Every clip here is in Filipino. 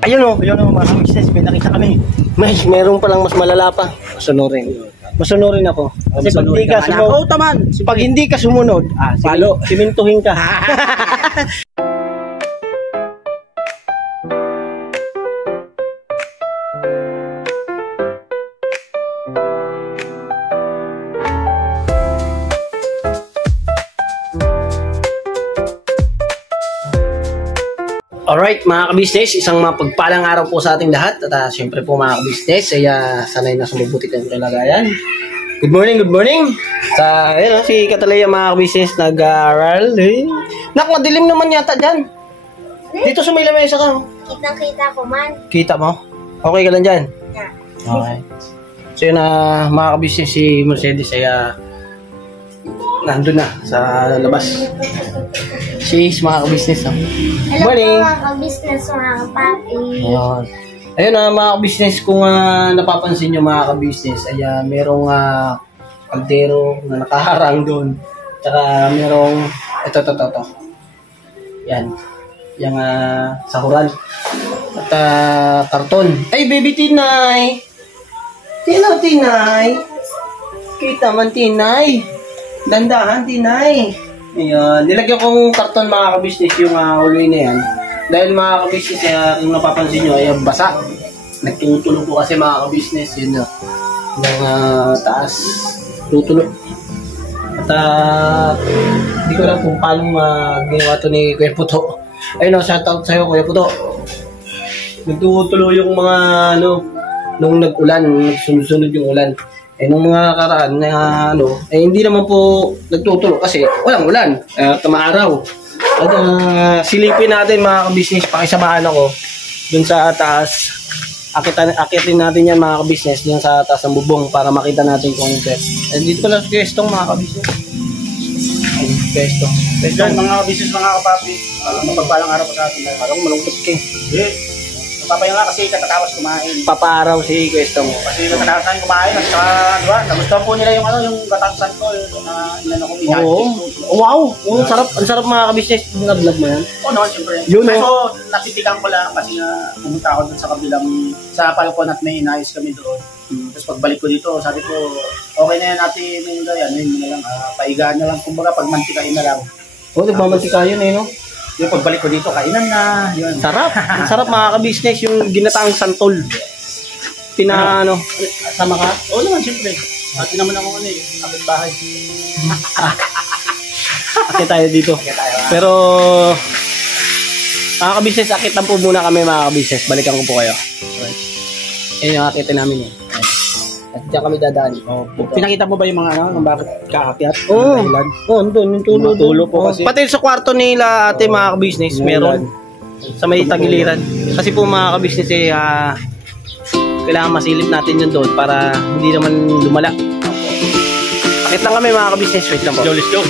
Ayun o, mga business, may nakita kami. Meron palang mas malala pa. Masunurin ako. Kasi pag hindi ka sumunod, simintuhin ka. Alright mga ka-business, isang mapagpalang araw po sa ating lahat. At syempre po mga ka-business, ay sanay na sumubuti kayong kalagayan. Good morning. Ayun, si Catalea mga ka-business nag-aaral. Madilim naman yata dyan. Dito sa may lamesa ka. Kitang-kita ko man. Kita mo? Okay ka lang dyan? Yeah. Okay. So yun mga ka-business, si Mercedes ay nandun na sa labas. She's mga ka-business. Hello morning. Po, mga ka-business, mga kapapi. Ayun mga ka-business, kung napapansin nyo mga ka-business, ay merong kaldero na nakaharang doon. Tsaka merong ito. Yan. Yung sahuran. At karton. Ay, baby Tinay! Tinay! Kita man, Tinay! Dandahan, Tinay! Ayan. Nilagyan kong karton mga ka-business yung hallway na yan. Dahil mga ka-business, kung napapansin nyo, ay basa. Nagtutulog po kasi mga ka-business. Yun yung taas. Tutulog. At hindi ko lang kung paano ginawa ito ni Kuya Puto. Ayun shoutout sa'yo Kuya Puto. Nagtutuloy yung mga nung nag-ulan, sunod yung ulan. Nung mga karaan na hindi naman po nagtutulo kasi walang ulan, tamaaraw. At silipin natin mga ka-business, pakisamahan ako dun sa taas. Akitin natin yan mga ka-business dun sa taas ng bubong para makita natin kung ano. Dito pala sa Questong mga ka-business. Questong mga ka-business, mga kapapi. Mapagpalang araw pa sa atin. Parang malungkot king. Papayo nga kasi katatapos kumain. Papaaraw si Questong. Kasi katatapos namin kumain at saka, diba, nagustuhan po nila yung gatangsan ko, yung inano ko minahal. Wow! Ang sarap mga ka-business. Vlog mo yan? Oo naman, siyempre. So, natitikan ko lang kasi pumunta ako dun sa kabilang, sa Palcon at may inayos kami doon. Tapos pagbalik ko dito, sabi ko, okay na yan natin yung ganyan, yun na lang, paigaan na lang, kumbaga pagmantikain na lang. Nagmamantika yun no? Yung pagbalik ko dito, kainan na, yun. Sarap! Ang sarap mga ka-business, yung ginataang santol. Sama ka? Oo naman, siyempre. Ati naman ako kapit bahay. Akit tayo dito. Pero, mga ka-business, akitan po muna kami mga ka-business. Balikan ko po kayo. Ayun yung akitin namin eh. At diyan kami dadaan. Pinakita mo ba yung mga kung bakit kaakyat? Oo, doon yung tulo po kasi. Pati sa kwarto nila ate mga ka-business, meron. Sa may tagiliran. Kasi po mga ka-business kailangan masilip natin yun doon para hindi naman lumala. Akit lang kami mga ka-business. Wait lang po. Let's go.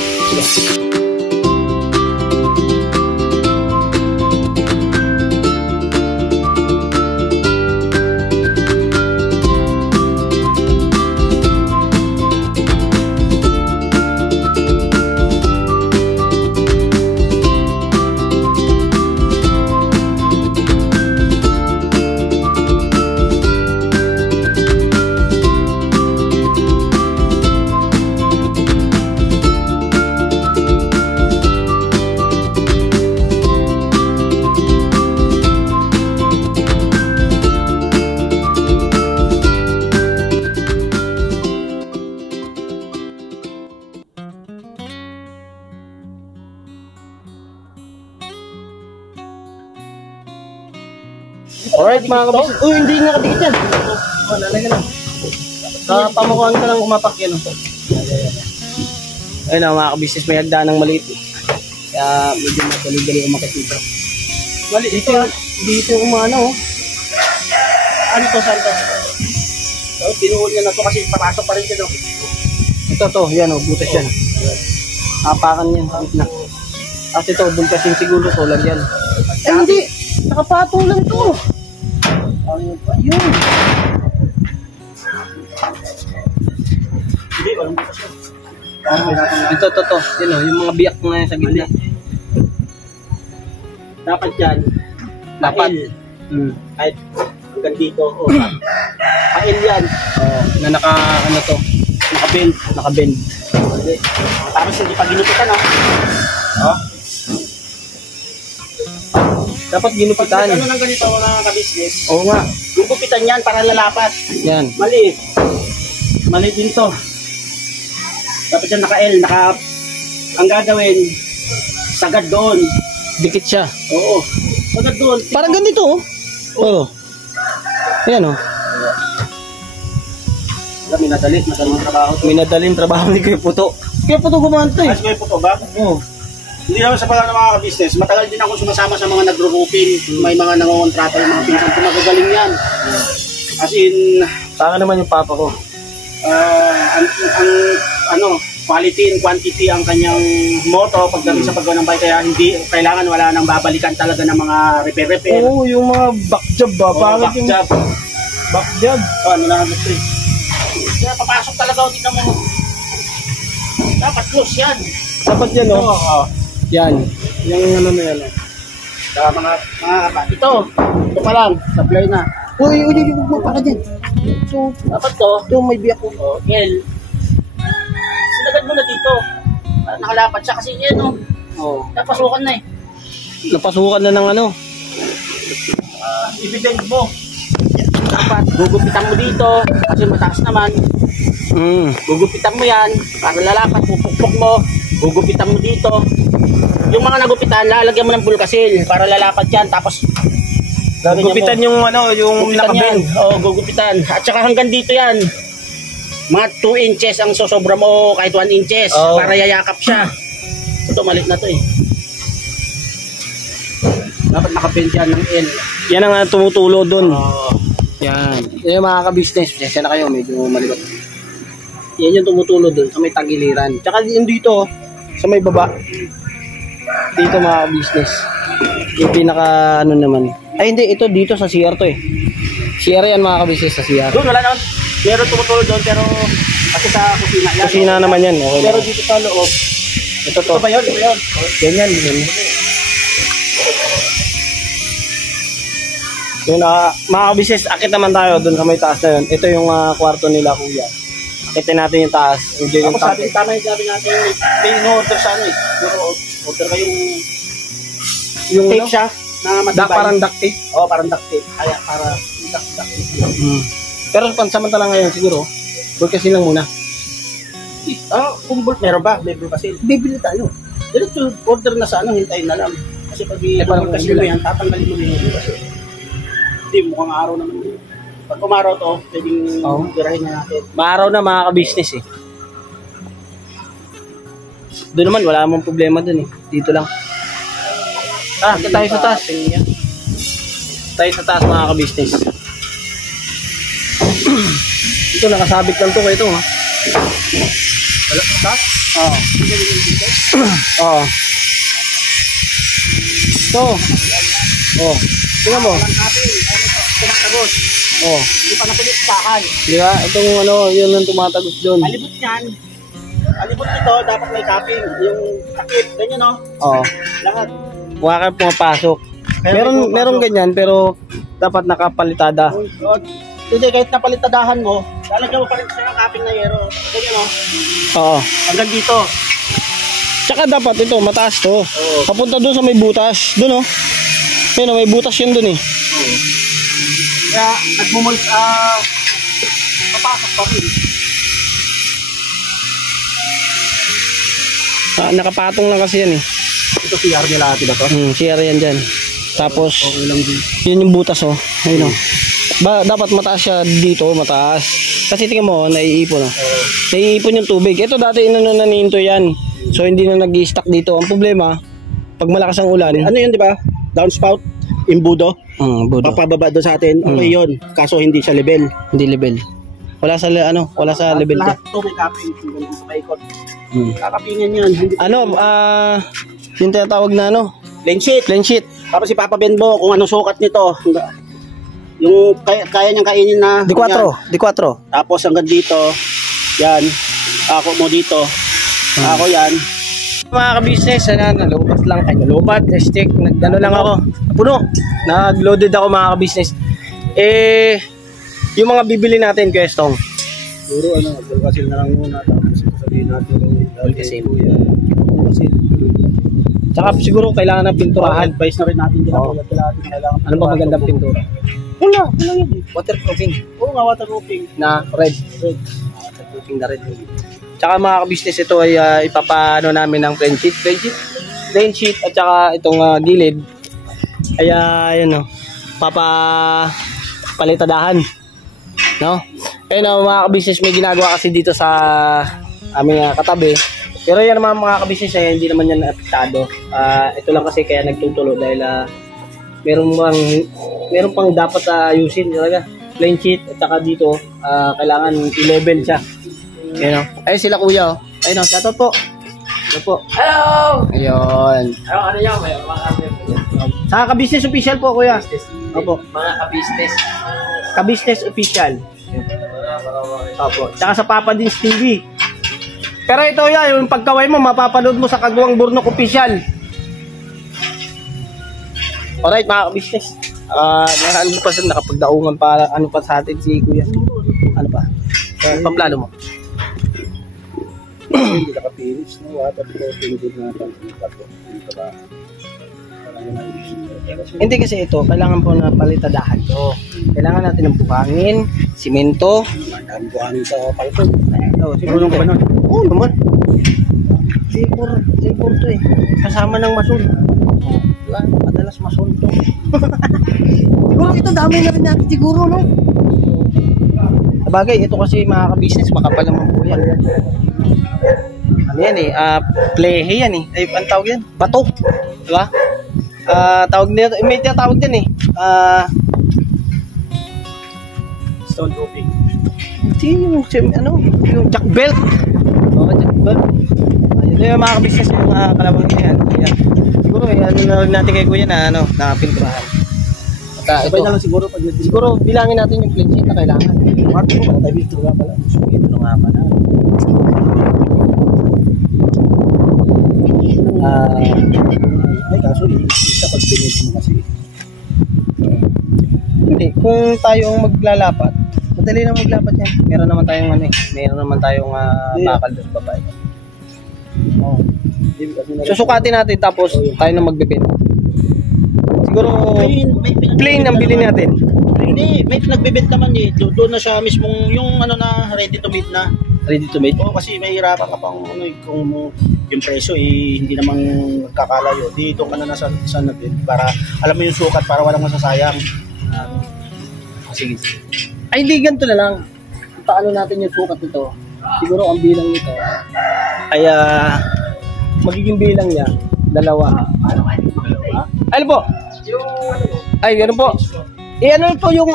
Alright mga ka-business. Hindi nga kadikit yan. Lalagyan lang. Pamukuhan ka lang kumapak yan. Ayun mga ka-business, may hagdaan ng maliit. Kaya medyo madali-dali umakit dito. Dito umano. Ano to, saan to? Tinuhol niya na to kasi papasok pa rin siya. Ito, yan butas yan. Hapakan yan. Kasi ito, bulkasin siguro to, lagyan. Hindi! Nakapatulan to. Yun. Hindi, walang bukas yun. Ito. Yan yung mga biyak na sa gitna. Dapat yan. Kahit hanggang dito. Kail yan. Na ano to? Nakabend. Nakabend. Tapos hindi pa ginupitan, Dapat Pag ginupitan. ano ng ganito mga ka-business, Oo nga. yung gupitan yan para lalapat. Yan. Mali. Mali din to. Dapat yan naka-L, ang gagawin, sagad doon. Dikit siya. Oo. Sagad doon. Parang ganito, oh. Oo. Ayan, oh. Minadali ang trabaho to. Minadaling trabaho ni Kuya Puto. Kuya Puto gumawa to, eh. As may puto ba? Oo. Hindi naman sa pala ng mga business. Matagal din ako sumasama sa mga nagro-roofing. May mga nangongontrata yung mga pinsan ko. Magagaling yan. As in, Saka naman yung papa ko. quality and quantity ang kanyang motto pagdating sa paggawa ng bahay. Kaya hindi, kailangan wala nang babalikan talaga ng mga repair. Oo, yung mga backjob ba? Bakit yung Backjob. backjob? Ano na gusto eh. Kaya papasok talaga o tignan mo. Dapat close yan. Dapat yan, oh. Oo. Yan. Yung ano na yan, oh. Sa mga ito pa lang, supply na. Uy, huwag pa ka dyan. So, Dapat to, ito may biyak ko. L. Sinagad mo na dito. Para nakalapat siya kasi yan, no? Oo. Napasukan na eh. Napasukan na ng ano. Ibibend mo. Dapat, gugupitan mo dito. Kasi mataas naman. Gugupitan mo yan. Para lalapat, pupukpok mo. Gugupitan mo dito. Yung mga nagupitan, lalagyan mo ng bulkasil. Para lalapat yan. Tapos, Gupitan yung ano, yung gugupitan yan. nakabend. Oo, gugupitan. At saka hanggang dito yan. Mga 2 inches ang sosobra mo, kahit 1 inches. Oo. Para yayakap siya. Ito, malit na to eh. Dapat nakabend yan ng L. Yan ang tumutulo doon. Oo. Yan. Yan yung mga ka-business. Pasensya na kayo, medyo malikot. Yan yung tumutulo doon sa may tagiliran. Tsaka yung dito, sa may baba. Dito mga ka-business. Yung pinaka ano naman. Ay hindi, ito dito sa CR to eh. CR yan mga ka-business, sa CR. Doon, wala naman. Meron tumutulog doon, pero kasi sa kusina yan. Kusina naman yan. Okay Pero lang. dito sa loob. Ito to. Ito ba yun? Ito ba yun? Ganyan, ganyan. Yung mga ka-business, akit naman tayo doon sa may taas na yun. Ito yung kwarto nila kuya. Akitin natin yung taas. Enjoy yung Tapos taas. sabi, tama yung sabi natin, may in-order siya ano eh. Pero order kayong Yung tape ano? siya na matibay. Parang duct tape. Oo, parang duct tape. Kaya para duct tape. Pero pansamantala ngayon siguro, kasi lang muna. Kung meron ba? May kasi. Bibili tayo. Diretso order na sa ano, hintayin na lang. Kasi pag parang kasi mo yan, tatanggalin mo yung kasi. Hindi, mukhang araw naman yun. Pag umaraw to, pwedeng tirahin na natin. Maaraw na mga ka-business eh. Doon naman, wala mong problema doon eh. Dito lang. Ito tayo sa taas. Tayo sa taas mga ka-business. Ito, nakasabit lang to. Ito ha. Wala sa taas? Oo. Oo. Ito. Oo. Tingnan mo. Walang natin. Tumatagos. Oo. Hindi pa napilit sa akin. Di ba? Itong ano, yun ang tumatagos doon. Alibot niyan. Alibot nito, dapat may capping. Yung takip, ganyan no? Oo. Lahat. Huwag kayo pumapasok. Meron ganyan, pero dapat nakapalitada. Hindi, kahit napalitadahan mo, lalagyan mo pa rin sa capping na yero. Ganyan no? Oo. Hanggang dito. Tsaka dapat ito, mataas to. Oo. Papunta doon sa may butas. Doon oh. Ayun oh, may butas yun doon eh. Kaya, nagmumuls, papasok pa rin. Nakapatong lang kasi yan eh. Ito CR nila ati ba to? CR yan dyan. Tapos, Okay lang din. yun yung butas oh. Ayun oh. Dapat mataas siya dito, mataas. Kasi tingnan mo, naiipon oh. Naiipon yung tubig. Ito dati inano na ninto yan. So hindi na nag-i-stack dito. Ang problema, pag malakas ang ulan. Ano yun, di ba? Downspout, imbudo. Budo. Pagpababa doon sa atin, okay yun. Kaso hindi siya level. Hindi level. Wala sa wala sa level to. Lahat ito may capping. Hanggang sa paikot. Kakapingan yan. Hindi Yung tinatawag na plain sheet. plain sheet. Tapos ipapabend mo kung anong sukat nito. Yung kaya niyang kainin na. D4. Tapos hanggang dito, yan. Ako mo dito. Ako yan. Mga ka-business, nalobat lang kayo. Nalobat, stick, nag-ano lang ako. Puno. Nag-loaded ako mga ka-business. Yung mga bibili natin, Kwestong. Siguro Volcasil na lang muna. Tapos sabihin natin Volcasil. Volcasil. Tsaka siguro kailangan ng pinturahan. Advice na rin natin din Oo. ako. Kailangan Ano ba magandang pintura? Wala yun. Waterproofing Oo nga, waterproofing. na red. Waterproofing na red. Tsaka mga ka-business, ito ay ipapano namin ng plain sheet at tsaka itong gilid. Kaya yun o, palitadahan. No? Ayun mga ka-business, may ginagawa kasi dito sa aming katabi. Pero yan naman mga ka-business, hindi naman yan apektado. Ito lang kasi kaya nagtutulo dahil meron pang dapat ayusin talaga. Plain sheet at saka dito kailangan i-level siya. Ayun o. Ayun sila kuya o. Ayun o, shoutout po. Hello po. Hello! Ayun. Ano yan? May mga Sa ka-business official po kuya. Opo. mga ka-business. Ka-business official. Opo. Tsaka sa Papa Dins TV. Pero ito yan, yung pagkaway mo, mapapanood mo sa Kagawang Burnok official. Alright mga ka-business. Nakapagdaungan pa, ano pa sa atin si kuya. Ano pa? Pamplano mo? Hindi nakapilis no, waterproofing din natin. Hindi kasi ito, kailangan po na palitadahan to. Kailangan natin ng bukangin, simento. Ang buhanin sa palpon. Siguro ba nun? Oo naman. Siguro to eh. Kasama ng masul. Diba? Madalas masul to. Siguro ito dami na rin natin siguro, no? Sabagay, ito kasi mga ka-business, makapal naman po yan. Ano yan eh, plehe yan eh. Ay, ang tawag yan? Bato. Diba? Tawag nito, may tinatawag din eh. Stone roofing. Yung jack belt. Oo, jack belt. Ayun yung mga ka-business yung kalawang yan. Ayan. Siguro ano na rin natin kay kuya na pinturahan. At Sabay na lang siguro pag siguro bilangin natin yung plain sheet na kailangan. Martin mo, tayo dito nga pala. Ito nga pala. Ay, kaso isa pag pinit mo kasi. Hindi, kung tayo ang maglalapat, madali na maglapat yan. Meron naman tayong bakal doon sa babae. Oo. Susukatin natin tapos tayo na magbebenta. Siguro plain ang bilhin natin. Hindi, may nagbebent naman eh. Doon na siya mismong yung ano na ready to meet na. Ready to made. Oo, kasi may hirapan ka pang ano eh, kung yung presyo eh hindi namang nagkakalayo. Dito ka na nasa natin para alam mo yung sukat para walang masasayang. Sige. Ay, hindi, ganito na lang. Paano natin yung sukat nito? Siguro ang bilang nito ay magiging bilang niya 2. Ano po? Ay, ano po? Ano po yung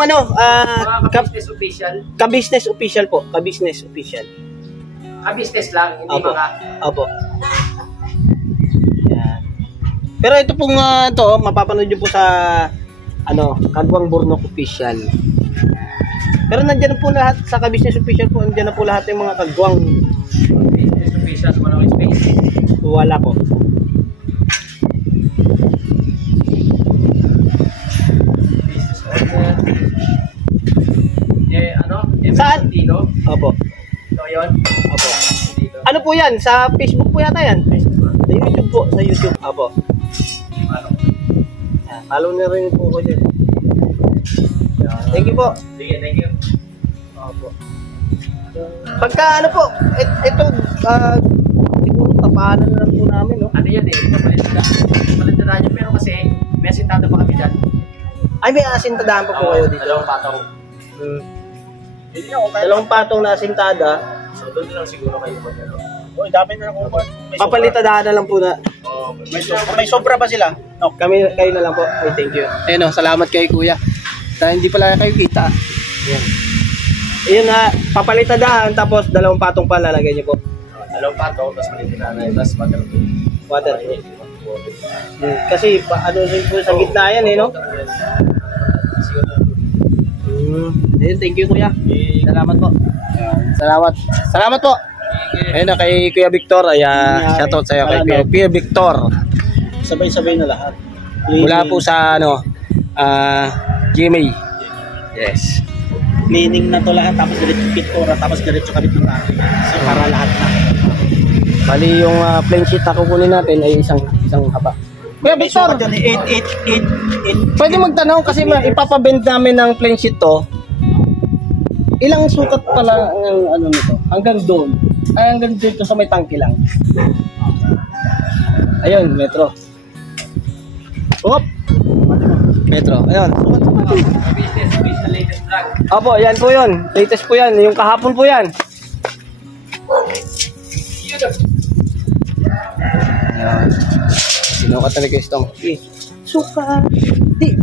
Ka-business official. ka-business official po. Ka-business official. Ka-business lang, hindi Apo. mga... Opo. Yan. Pero ito pong mapapanood nyo po sa Kagawang Burnok official. Pero nandiyan na po lahat sa ka-business official po, nandiyan na po lahat yung mga kagawang. Business official, walang space. Wala po. Business owner. Saan? Dito. Opo. Ito yun. Opo. Dito. Ano po yan? Sa Facebook po yata yan? Sa YouTube po. Sa YouTube. Opo. Ano? Yan. Follow na rin po ko dyan. Thank you po. Sige, thank you. Opo. Pagka ito, siguro tapanan na lang po namin, no? Ano yan eh, papalit na nyo, pero kasi may asintado pa kami dyan. Ay, may asintadahan pa po kayo dito. Dalawang patong. Hindi na, okay. 2 patong na asintada. So doon lang siguro kayo mag ano. Oy, dami na lang kumpon. Papalitadahan na lang po na. May sobra ba sila? No. Kayo na lang po. Okay, thank you. Ayun, salamat kay kuya. Dahil hindi pala kayo kita. Ayan. Ayun na, papalitadahan tapos 2 patong pa lalagay niyo po. Dalawang patong, tapos palitin na tapos Water. Kasi rin po sa gitna yan eh, no? Ayun, thank you kuya. Salamat po. Salamat po. Ayun na, kay Kuya Victor. Ay, shoutout sa'yo kay Kuya Victor. Sabay-sabay na lahat. Mula po sa, GMA. Yes. Cleaning na to lahat, tapos diretso pintura, tapos diretso kabit ng akin. So, para lahat na. Bali, yung plain sheet na kukunin natin ay isang haba. Kuya Victor, 8. pwede magtanong kasi ipapabend namin ng plain sheet to. Ilang sukat pala ang nito? Hanggang doon. Ay, hanggang dito sa may tangke lang. Ayun, metro. Op! Metro. Ayun. Opo, yan po yun. Latest po yan. Yung kahapon po yan. Ayan. Sinukat talaga itong. Suka. Di.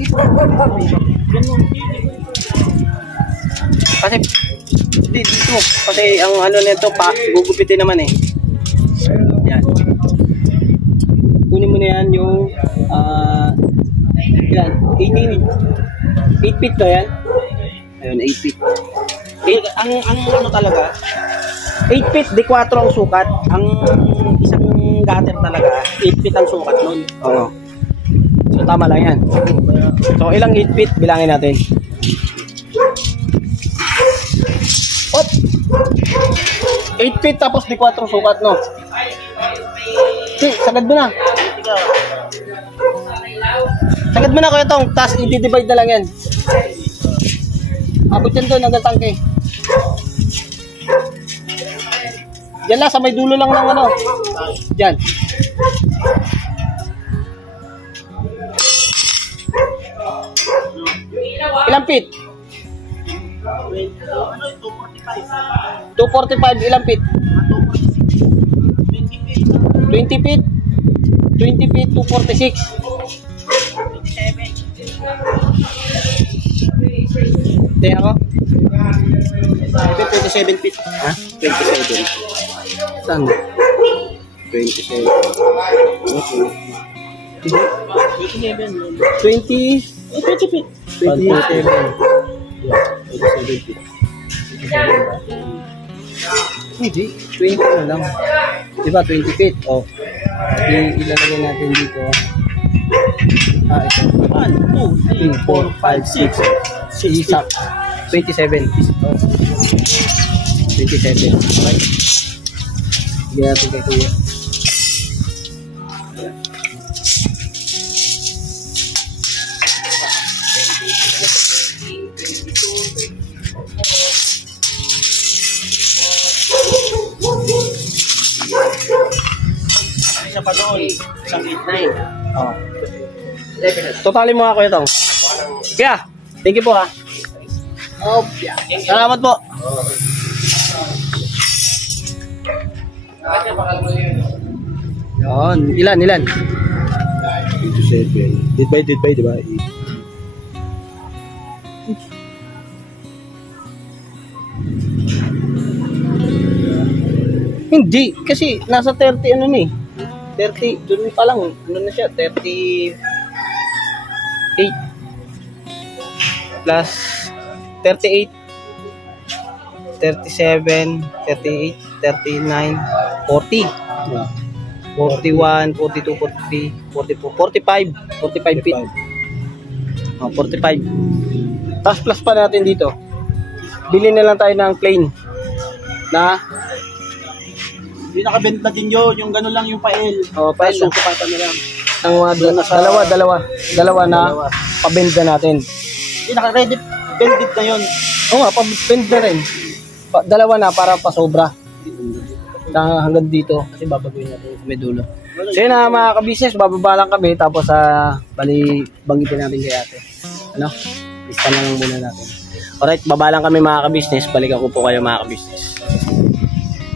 Kasi, dito. Kasi ang nito, gugupitin naman eh. Yan. Kunin mo na yan yung, ilan? 8 feet ba yan? Ayun, 8 feet. Ang talaga, 8 feet, di 4 ang sukat. ang isang gutter talaga, 8 feet ang sukat nun. Oo. So, tama lang yan. So, ilang 8 feet, bilangin natin. Op! 8 feet tapos di 4 sukat, no? Sagad mo na. Sagad mo na kuya tong, tapos i-divide na lang yan. Abot yan doon, hanggang tangke. Diyan lang, sa may dulo lang ng Diyan. Ilang feet? 245, ilang feet? 20 feet? 20 feet, 246. 27. Tingnan ko. 27 feet. Ha? 27. Saan? 27. 20? 20 feet. 27. 27 feet. Hindi, 20 na lang. Diba, 20 feet? O. Ilalagay natin dito. Ito. 1, 2, 3, 4, 5, 6. Isak. 27. 27. Okay. Sige natin kay Kuya. Isa pa doon. Isang 8-9. Oh. Totalin mo nga Kuya Tong. Kaya, thank you po ha. Oh, salamat po. Yon, ilan? 27. Did by, diba? Hindi, kasi nasa 30 eh. 30, dun pa lang. Na siya? 38 plus 38 37 38 39 40 41 42 43 44 45 feet. 45. Tapos plus pa natin dito. Bili na lang tayo ng plain na Yung nakabent na din yun. Yung gano'n lang yung pael. pael lang. Supatan na lang. Ang dalawa na pabend na natin. Yung naka-ready bended na yun. Oo nga, pabend na rin. Dalawa na para pasobra. Hanggang dito kasi babaguhin natin sa may dulo. So yun na mga ka-business, bababa lang kami tapos bali banggitin natin kay ate. Ano? Lista na lang muna natin. Alright, baba lang kami mga ka-business. Balik ako po kayo mga ka-business.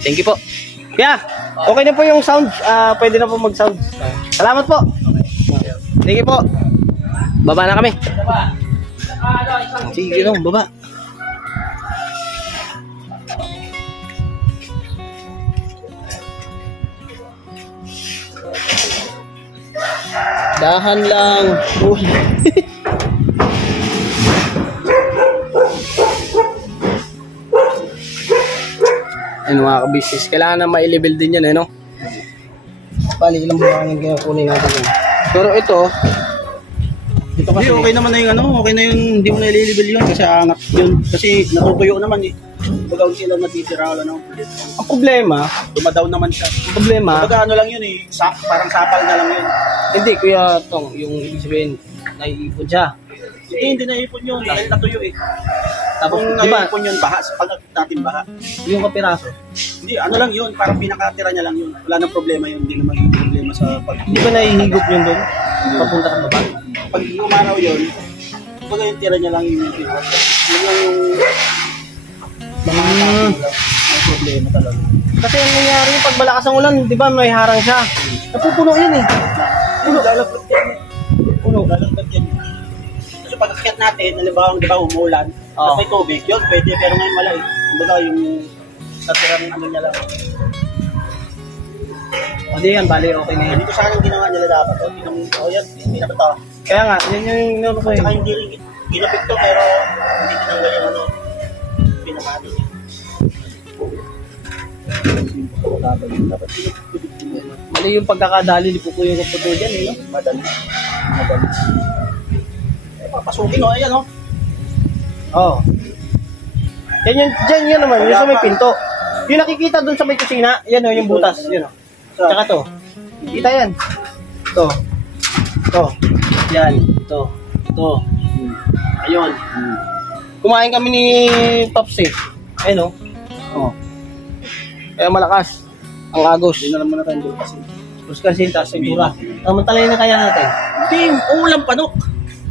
Thank you po. Yeah, okay na po yung sound. Pwede na po mag-sound. Salamat po. Thank you po. Baba na kami. Sige lang, baba. Dahan lang. Uy. Ayun mga ka-business. Kailangan na ma-level din yan, no? Bali, ilang buwan yung kunin natin yun. Pero ito kasi, okay naman na yung okay na yun, hindi mo na i-level yun kasi angat yun. Kasi natutuyo naman eh. Baga sila natitira, ang problema, dumadaw naman siya. ang problema, Baga lang yun eh, parang sapal na lang yun. hindi kuya Tong, yung ibig sabihin, naiipon siya. Hindi naipon yun, dahil natuyo eh. Tapos, Kung di ba, naipon yun, baha, pag natin baha. yung kapiraso, Hindi, lang yun, parang pinakatira niya lang yun. Wala nang problema yun, hindi naman yung problema sa pag... di ba nahihigop yun doon? Papunta ka baba? Pag umaraw yun, baga yung tira niya lang yung pinaka. Yun lang yung... May problema talaga. Kasi ang nangyari yung pag malakas ang ulan, di ba may harang siya. Napupuno yun eh. Puno, lalaglag yan. Puno, lalaglag yan. Kasi pag akit natin, halimbawa, di ba, umuulan, Oo. may tubig, yun, pwede, pero ngayon wala eh. Kumbaga yung natirang niya lang. O di yan, bali okay na yan. Dito sana yung ginawa nila dapat. Yan, hindi na ba ito? Kaya nga, yun yung inano ko eh. Saka hindi rin ginapit to, pero hindi tinanggal yung pinakano niya. Dapat Mali yung pagkakadali ni Pupuyo ng puto dyan eh. No? madali. Papasukin o, ayan o. Oo. Yan yung, dyan yun naman, yung sa may pinto. Yung nakikita dun sa may kusina, yan o, yung butas. Yan o. Tsaka to. Kita yan. To. To. Yan. To. To. Ayun. Kumain kami ni Pops eh. Ayun o. Oh. Kaya malakas. Ang agos. Hindi na naman natin doon kasi. Tapos kasi taas sigura. Tamantalay na kaya natin. Hindi, ulam panok.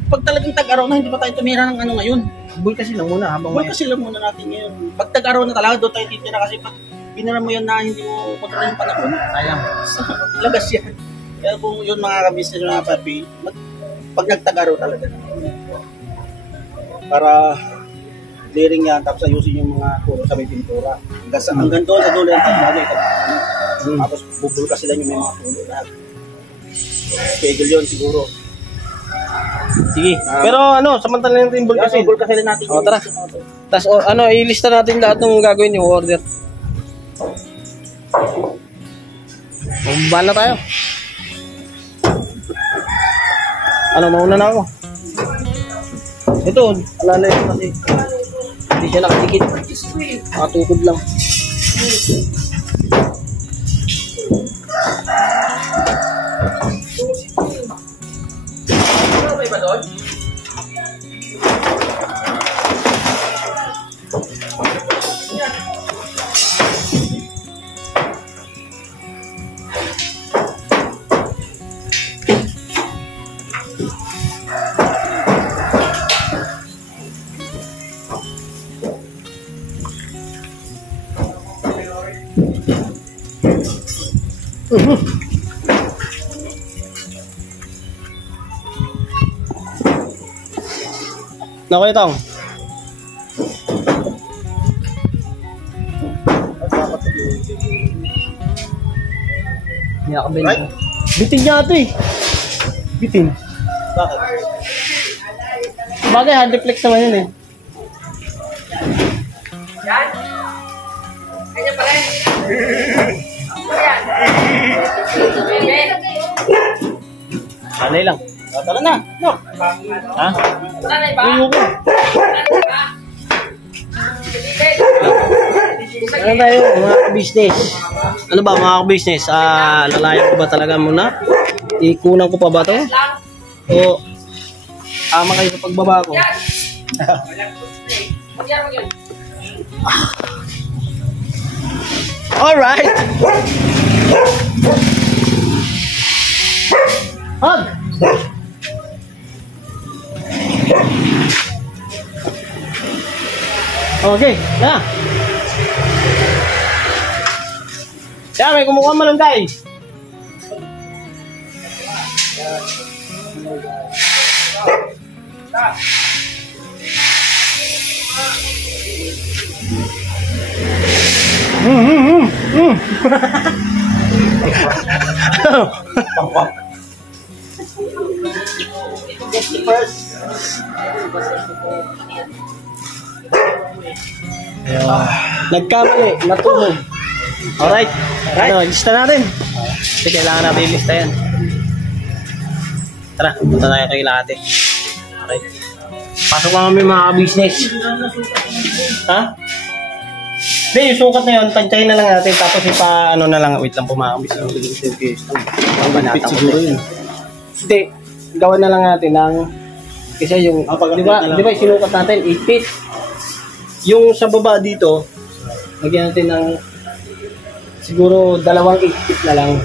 Pag talagang tag-araw na, hindi pa tayo tumira ng ngayon. Bull kasi lang muna habang Huwag kasi lang muna natin ngayon. Pag tag-araw na talaga, doon tayo titira kasi pag binara mo yan na hindi mo kontrol yung panahon, sayang. lagas yan. Kaya kung yun mga ka-business mga papi, pag nagtag-araw talaga. Para clearing yan, tapos ayusin yung mga puro sa may pintura. Hanggang doon sa dulo yung tag-araw. Tapos bubulka sila yung may mga pulo lahat. Schedule yun siguro. Sige. Pero ano, samantala natin yung bulkasin. Bulkasin natin. O, tara. Tapos ano, ilista natin lahat ng gagawin yung order. Bumaba na tayo. Ano, mauna na ako. Ito, alala yun kasi. Hindi siya nakadikit. Nakatukod lang. May ba doon? Naku itong. Nakakabili. Right? Bitin niya ito eh. Bitin. Bakit? Bagay, hand reflex naman yun eh. Yan. Kanya pala eh. Ano yan? Bebe. Sanay lang. Tara na. No. Ha? Wala na iba? Ayoko. Wala na iba? Ano tayo mga ka-business? Ano ba mga ka-business? Lalayan ko ba talaga muna? Ikunan ko pa ba to? Lang. O tama kayo sa pagbaba ko? Yan. Mag-yan, mag-yan. Alright! Hug! Okay, na. Siya, may kumukuha malunggay. Just the first. Nagkamali, natulog. Alright. Ano, lista natin. Kasi kailangan natin ilista yan. Tara, punta tayo kay Late. Alright. Pasok lang kami mga business. Ha? Hindi, yung sukat na yun, tansyahin na lang natin. Tapos ano na lang, wait lang po mga business. Ang banatang siguro yun. Hindi, gawan na lang natin ng kasi yung, di ba sinukat natin 8 feet. Yung sa baba dito, lagyan natin ng siguro 2 8 feet na lang.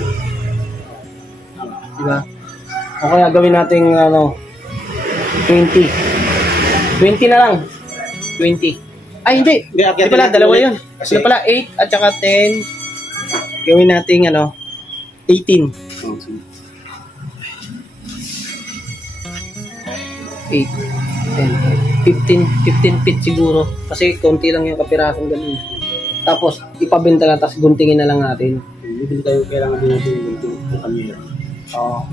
Di ba? O kaya gawin natin 20. 20 na lang. 20. Ay, hindi. Hindi pala, dalawa yun. Kasi pala 8 at saka 10. Gawin natin 18. 8, 10, 15 feet siguro. Kasi konti lang yung kapirasong ganun. Tapos, ipabenta lang, tapos guntingin na lang natin. Hindi tayo kailangan din natin yung kamera. Oo.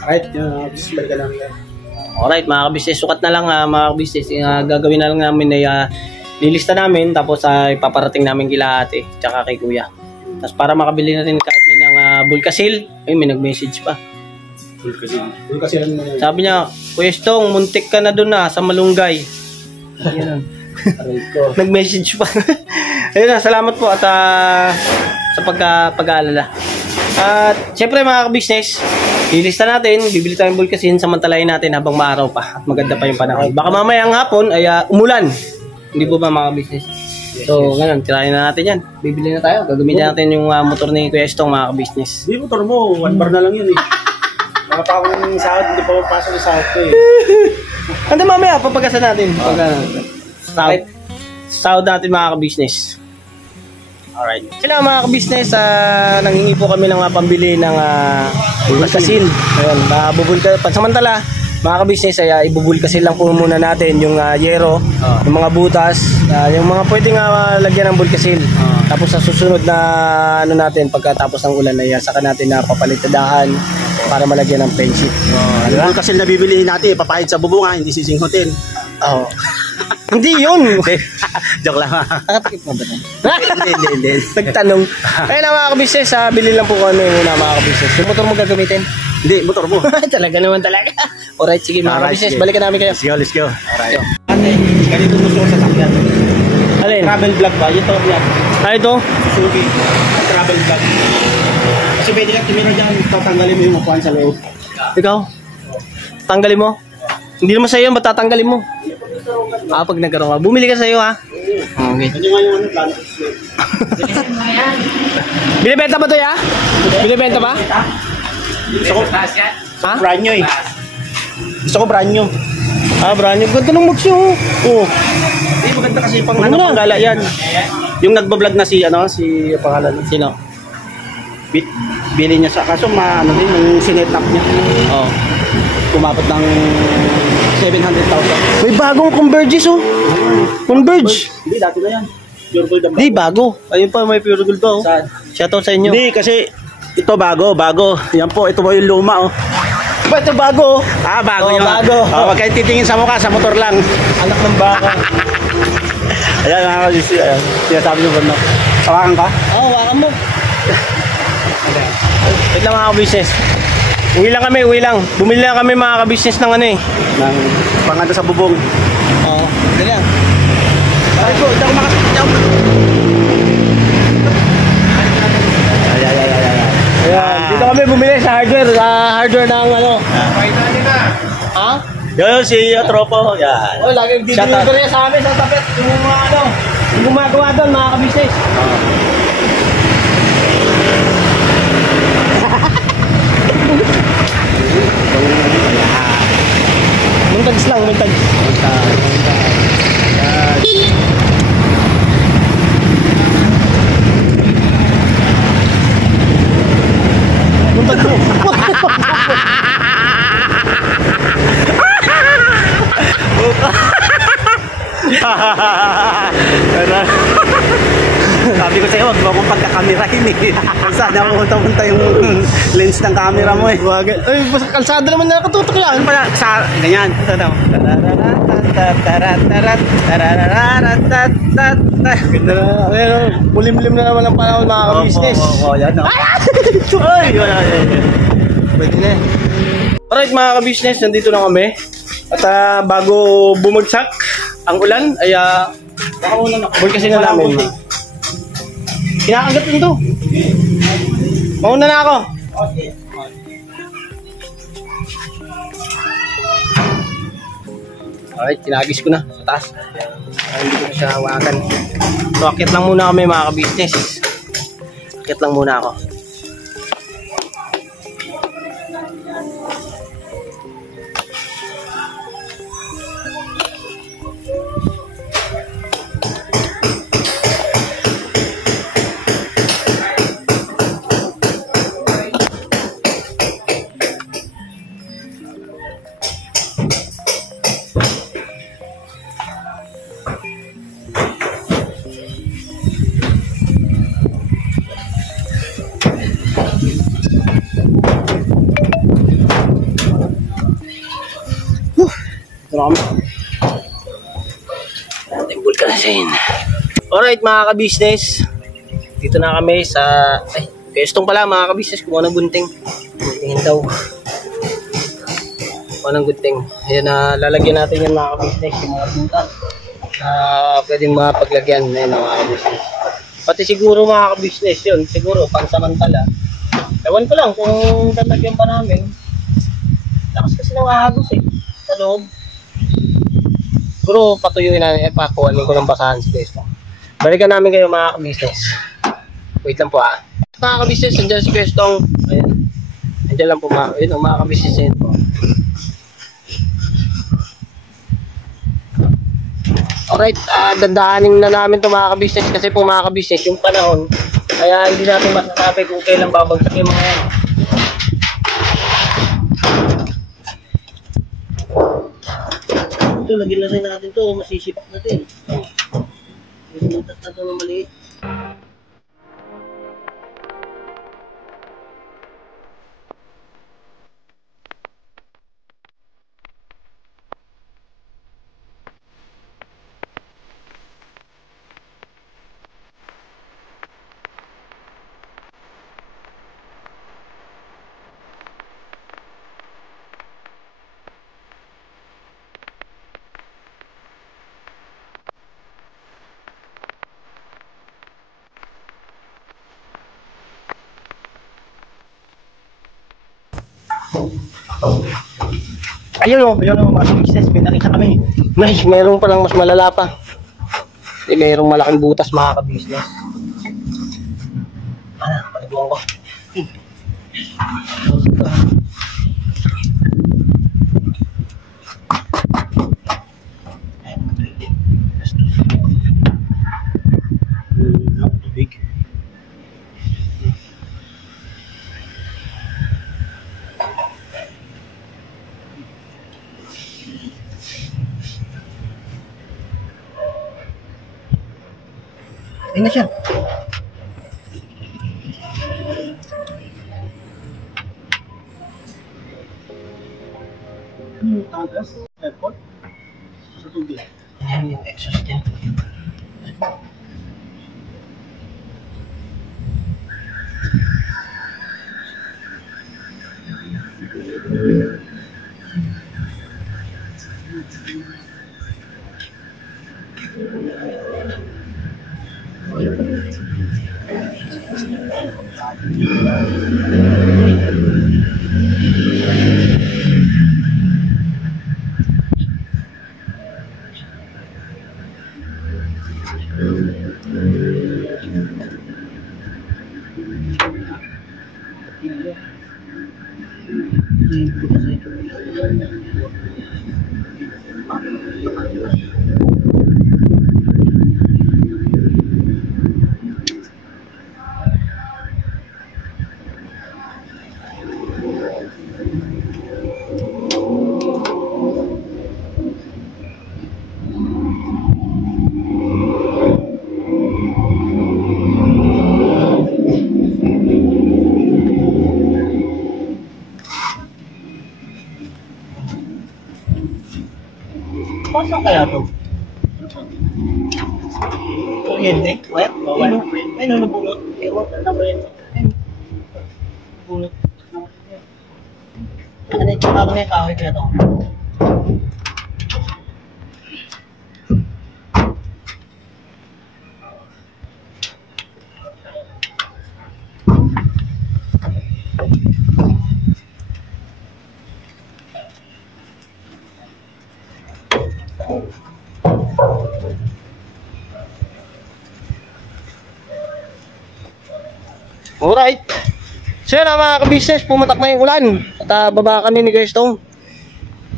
Alright, balik ka lang. Alright, mga kabisnes, sukat na lang mga kabisnes. Gagawin na lang namin ay lilista namin, tapos ipaparating namin kila ate, tsaka kay kuya. Tapos para makabili na rin kami ng Bulkasil, ay may nag-message pa. Bulkasil mo na. Sabi niya, Kuya Stong, muntik ka na doon sa Malunggay. Yan. Nag-message pa. Ayun na, salamat po at sa pag-aalala. At syempre mga kabisnes, ilista natin, bibili tayong bulkasin, samantalahin natin habang maaraw pa at maganda pa yung panahon. Baka mamayang hapon ay umulan. Hindi po ba mga kabisnes? So, ngayon, tirahin na natin yan. Bibili na tayo. Gagamitin natin yung motor ni Kuya Stong mga kabisnes. Hindi motor mo, 1 bar na lang yun eh. Mga pa akong sahod, hindi pa mapasok yung sahod ko eh. Hindi mamaya, papagasan natin. Sahod natin mga kabisnes. Alright. Sila mga kabisnes, nanghingi po kami ng pambili ng bulkasin. Ayun, pansamantala, mga kabisnes, ay ibubulkasin lang po muna natin yung yero, yung mga butas, yung mga pwedeng lagyan ng bulkasin. Tapos sa susunod na natin, pagkatapos ng ulan, ay saka natin na papalitadahan para malagyan ng pensit. Yung bulkasil na bibilihin natin, papahid sa bubunga, hindi sisinghutin. Oo. Hindi yun! Joke lang. Nakatakip mo ba ito? Hindi. Nagtanong. Ayun na mga kabisnes, bili lang po kami muna mga kabisnes. Yung motor mo gagamitin? Hindi, motor mo. Talaga naman talaga. Alright, sige mga kabisnes, balikan namin kayo. Let's go. Alright. Ate, ganito gusto ko sa sakyan. Alin? Travel vlog ba? Ito, yan. Ito? Suzuki. Travel vlog. Kasi pwede ka tumira dyan, tatanggalin mo yung upuan sa loob. Ikaw? Tanggalin mo? Hindi naman sa'yo, ba't tatanggalin mo? Pag nagkaroon ka. Bumili ka sa'yo ha? Okay. Ano nga yung plano? Binibenta ba ito ya? Binibenta ba? Gusto ko, Ha? brand new eh. Gusto ko brand new. Brand new. Ganda ng mags yun. Oo. Hindi, maganda kasi pang Ano na? panggala yan. Yung nagbablog na si pangalan. Sino? Bili niya sa, kaso din, yung sinetap niya. Oo. Kumabot ng 700,000. May bagong Converge oh. Converge. Hindi, dati na yan. Pure gold ang Di, bago. Ayun pa, may pure gold pa oh. Saan? Shoutout sa inyo. Hindi, kasi ito bago. Yan po, ito po yung luma oh. Ba, ito bago. Bago Oh, yun. bago. Wag kayo titingin sa mukha, sa motor lang. Anak ng baka. Ayan, sinasabi nyo ba na? Tawakan ka? Oo, wakan mo. Wait lang mga kabisnes. Uwi lang. Bumili lang kami mga kabisnes ng Ng panganda sa bubong. Oo, ganyan. Ay po, ito ako makasakit. Ayan, dito kami bumili sa hardware ng Ha? Yo, si Tropo. Yan. Oh, lagi dideliver niya sa amin sa tapet. Yung mga yung gumagawa doon mga kabisnes. Muntags lang, muntags. Muntags mo. Sabi Sabi ko sa'yo, wag mo akong pagkakamerahin eh. Sana pumunta yung lens ng camera mo eh. Ay, basta kalsada naman na nakatutok yan. Ano pala? Sa, ganyan. Ganda na, ayun, mulim-lim na naman ang panahon mga ka-business. Oo, yan. Ay, Pwede na. Alright mga ka-business, nandito na kami. At bago bumagsak ang ulan, ay baka muna nakabol kasi na namin. Kinakagat nito. Mauna na ako. Alright, tinagis ko na sa taas. Hindi ko na siya hawakan. So, akit lang muna kami mga ka-business. Akit lang muna ako. Ating vulcanisin. Alright mga ka-business, dito na kami sa pestong pala mga ka-business. Kumuha ng gunting. Guntingin daw. Kumuha ng gunting. Ayan, lalagyan natin yan mga ka-business, yung mga butas pwedeng mga paglagyan. Ayan mga ka-business. Pati siguro mga ka-business yun, siguro pansamantala. Ewan ko lang kung lalagyan pa namin. Lakas kasi nakahagos sa loob. Siguro patuyuin namin, pakuhanin ko ng basahan sa pesto. Balikan namin kayo mga ka-business. Wait lang po mga ka-business, nandiyan sa pestong. Ayan. Nandiyan lang po mga ka-business na po. Alright, dandahanin na namin ito mga ka-business kasi po mga ka-business yung panahon. Kaya hindi natin masasabi kung kailan babagsak yung mga yan. Ito, lagyan na rin natin ito. Masisip natin. Butas na ito ng maliit. Ayun o, mga business, may nakita kami. Mayroong palang mas malala pa. Mayroong malaking butas mga ka-business. Paliguan ko. Tubig. Ayun na siya. Tagas? Airport? Sa tubig? Ayan yung exhaust niya. Pasok kaya to? Kuryente? Wala? Bawal? Ay, nabulot. Ewan, nabulot. Bulot. Ano yung tsaka na yung kahoy kaya to? Alright. So yun mga ka-business, pumatak na yung ulan. At baba kami ni Guys Tong.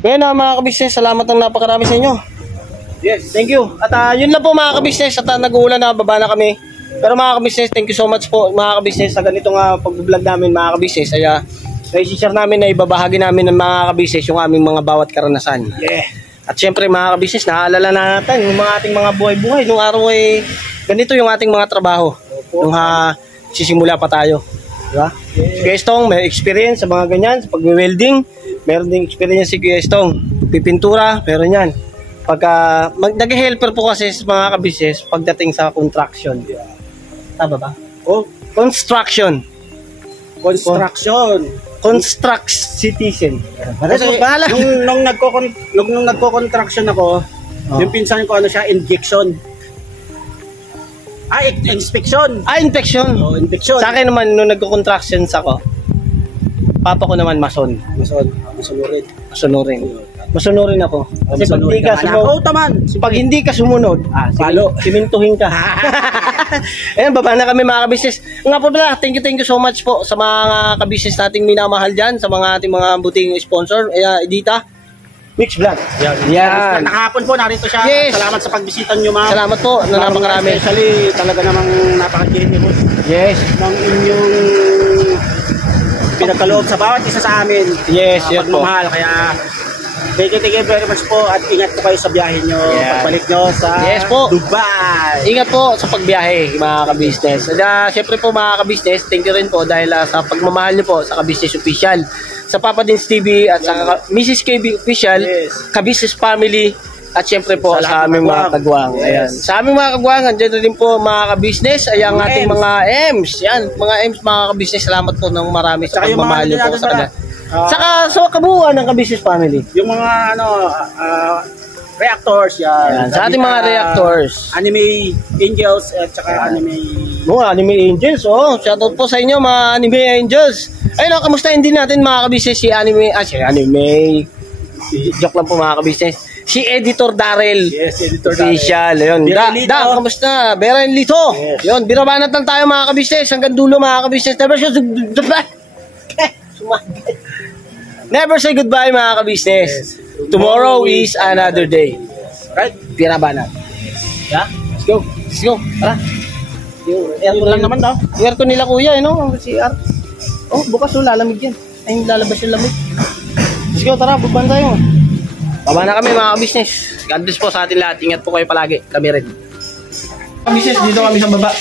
Ngayon mga ka-business, salamat ng napakarami sa inyo. Yes, thank you. At yun lang po mga ka-business, at nag-uulan na, baba na kami. Pero mga ka-business, thank you so much po mga ka-business sa ganitong pag-vlog namin mga ka-business. Ay i-share namin na ibabahagi namin ng mga ka-business yung aming mga bawat karanasan. Yeah. At syempre mga ka-business, naaalala na natin yung mga ating mga buhay-buhay. Nung araw ay ganito yung ating mga trabaho. Nung sisimula pa tayo. Diba? Si Kuya Estong, may experience sa mga ganyan, sa pag-welding. Meron ding experience si Kuya Estong. Pipintura, meron yan. Pagka, nag-helper po kasi sa mga ka-business pagdating sa construction. Tama ba? Oh, construction. Construct citizen. Kasi nung nagko-contraction ako, yung pinsan ko ano siya, injection. Inspection. Inspection. Oh, inspection. Sa akin naman, nung nagko-contractions ako, papa ko naman mason. Masunurin ako. Kasi pag hindi ka sumunod, pag hindi ka sumunod, simintuhin ka. Ayan, baba na kami mga ka-business. Nga po pala, thank you so much po sa mga ka-business nating minamahal dyan, sa mga ating mga buting sponsor. Edita, Mix Vlog. Yan. Nakahapon po, narito siya. Yes. Salamat sa pagbisita nyo, ma'am. Salamat po, na napakarami. Especially, talaga namang napaka-generous. Yes. Ng inyong pinagkaloob sa bawat isa sa amin. Yes, yun po. Pagmamahal, kaya thank you very much po at ingat po kayo sa biyahe nyo. Yeah. Pagbalik nyo sa Dubai. Ingat po sa pagbiyahe mga ka-business. Siyempre po mga ka-business, thank you rin po dahil sa pagmamahal nyo po sa ka-business official, sa Papa Dins TV at sa Mrs. KB official, ka-business family, at siyempre po sa aming mga kagwang. Ayan. Sa aming mga kagwang, andyan rin po mga ka-business, ay ang ating mga M's. Yan, mga M's mga ka-business, salamat po ng marami sa pagmamahal nyo po sa kanila. Saka sa kabuuan ng ka-business family. Yung mga reactors yan. Sa ating mga reactors. Anime Angels at saka Anime Angels. Shoutout po sa inyo mga Anime Angels. Ayun, kamustahin din natin mga ka-business si Anime. Joke lang po mga ka-business. Si Editor Darrell. Yes, Editor official. Ayun. Kamusta? Beren Lito. Yes. Yun, binabanat lang tayo mga ka-business. Hanggang dulo mga ka-business. Never say goodbye mga ka-business. Yes. Tomorrow is another day. Right? Pinabanat. Yeah? Let's go. Tara. Yung aircon lang naman daw. Yung aircon nila kuya, CR. Bukas lalamig yan. Ay, lalabas yung lamig. Let's go, tara, buban tayo. Baba na kami mga ka-business. God bless po sa atin lahat. Ingat po kayo palagi. Kami rin. Ka-business, dito kami sa baba.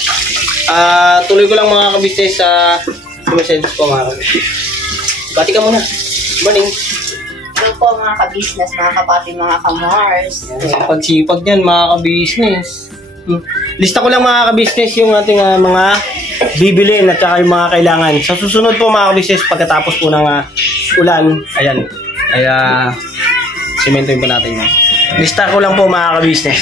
Tuloy ko lang mga ka-business sa messages ko mga ka-business. Bati ka muna. Morning. Hello po mga ka-business, mga kapatid, mga ka-Mars. Pagsipag yan mga ka-business. Lista ko lang mga ka-business yung ating mga bibilin at saka yung mga kailangan. Sa susunod po mga ka-business, pagkatapos po ng ulan, ayan, ay simentoin po natin yan. Lista ko lang po mga ka-business.